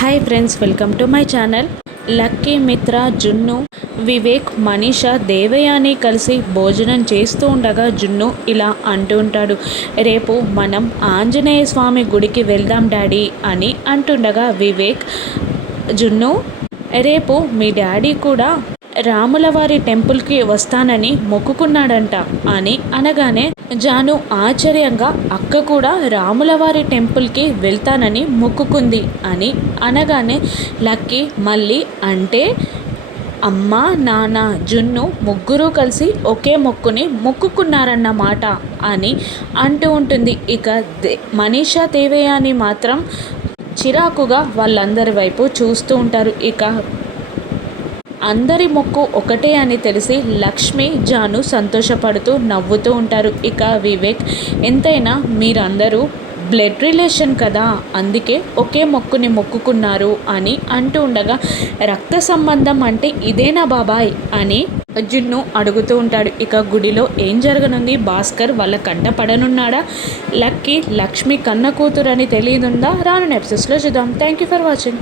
Hi friends, welcome to my channel. Lucky, మిత్ర, జున్ను, వివేక్, మనీషా, దేవయాని కలిసి భోజనం చేస్తూ ఉండగా జున్ను ఇలా అంటూ ఉంటాడు, రేపు మనం ఆంజనేయ స్వామి గుడికి వెళ్దాం డాడీ అని అంటుండగా వివేక్, జున్ను రేపు మీ డాడీ కూడా రాములవారి టెంపుల్కి వస్తానని మొక్కుకున్నాడంట అని అనగానే జాను ఆశ్చర్యంగా, అక్క కూడా రాములవారి టెంపుల్కి వెళ్తానని మొక్కుకుంది అని అనగానే లక్కీ మళ్ళీ, అంటే అమ్మ, నాన్న, జున్ను ముగ్గురు కలిసి ఒకే మొక్కుని మొక్కుకున్నారన్నమాట అని అంటూ ఉంటుంది. ఇక మనీషా, దేవయాని మాత్రం చిరాకుగా వాళ్ళందరి వైపు చూస్తూ ఉంటారు. ఇక అందరి మొక్కు ఒకటే అని తెలిసి లక్ష్మి, జాను సంతోషపడుతూ నవ్వుతూ ఉంటారు. ఇక వివేక్, ఎంతైనా మీరందరూ బ్లడ్ రిలేషన్ కదా, అందుకే ఒకే మొక్కుని మొక్కుకున్నారు అని అంటూ ఉండగా, రక్త సంబంధం అంటే ఇదేనా బాబాయ్ అని జున్ను అడుగుతూ ఉంటాడు. ఇక గుడిలో ఏం జరగనుంది? భాస్కర్ వాళ్ళ కంట పడనున్నాడా? లక్కీ లక్ష్మి కన్న కూతురు అని తెలియదుందా? రానున్న ఎపిసోడ్స్లో చూద్దాం. Thank you for watching.